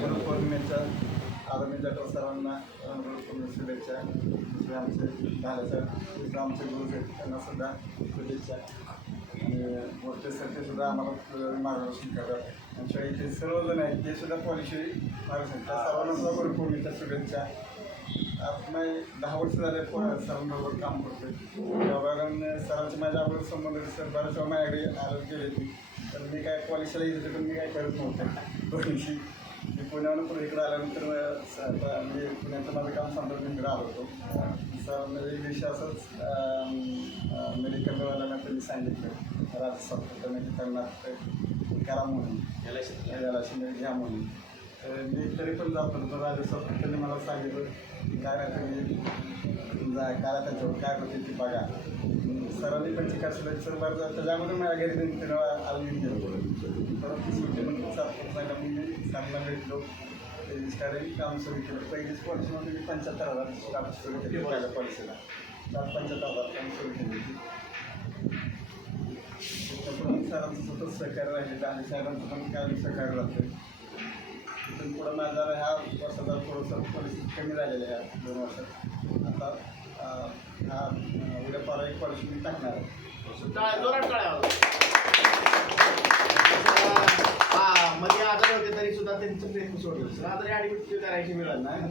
गुरुपौर्णिमेच्या आदरणीय जटव सरांना गुरुपौर्णिमे शुभेच्छा. दुसरे आमचे दुसरे आमचे गुरु आहेत त्यांना सुद्धा शुभेच्छा. आणि मोठे सर ते सुद्धा आम्हाला मार्गदर्शन करतात. आणि शिवाय इथे सर्वजण आहेत ते सुद्धा पॉलिशी मार्गदर्शन त्या सर्वांना सुद्धा गुरुपौर्णिमेच्या शुभेच्छा. आपण 10 वर्ष झाले सरांबरोबर काम करतोय. कारण सरांचे माझ्या अगोदर संबंध सर बऱ्याच वेळा माझ्याकडे आरोप केले होते. तर मी काय पॉलिशीला येत होते पण मी काय करत नव्हतं पॉलिशी. मी पुण्यावरून पुढे इकडे आल्यानंतर मी पुण्याचं माझं काम संपत मी इकडे आलो होतो. सर म्हणजे एक दिवशी असंच मेडिकलवाल्यांना त्यांनी सांगितलं राज्य त्यांना करा म्हणून याला घ्या म्हणून. तर मी तरी पण जात होतो. राज्य त्यांनी मला सांगितलं की काय नाही तुम्ही काय त्याच्यावर काय होते ती बघा. सरांनी पण चिकार सुद्धा सर बरं त्याच्यामध्ये माझ्या घरी आलं गेलो. परत सुट्टी म्हणून सांगा मी चांगला भेटलो कारण काम सुरू केलं. पहिलीच पॉलिसीमध्ये मी 75,000 काम सुरू केली. पहिल्या पॉलिसीला 75,000 काम सुरू केली होती. त्याप्रमाणे सरांचं स्वतःच सहकार्य राहिले आणि साहेबांचं पण काय सहकार्य राहतं. तिथून पुढं माझा ह्या वर्षाचा थोडंसं पॉलिसी कमी झालेलं आहे. 2 वर्षात आता उद्या परवा एक पॉलिसी मी टाकणार आहे. मध्ये आजार होते तरी सुद्धा त्यांचं प्रयत्न सोडलं. आजारी ॲडमिट करायची मिळालं नाही.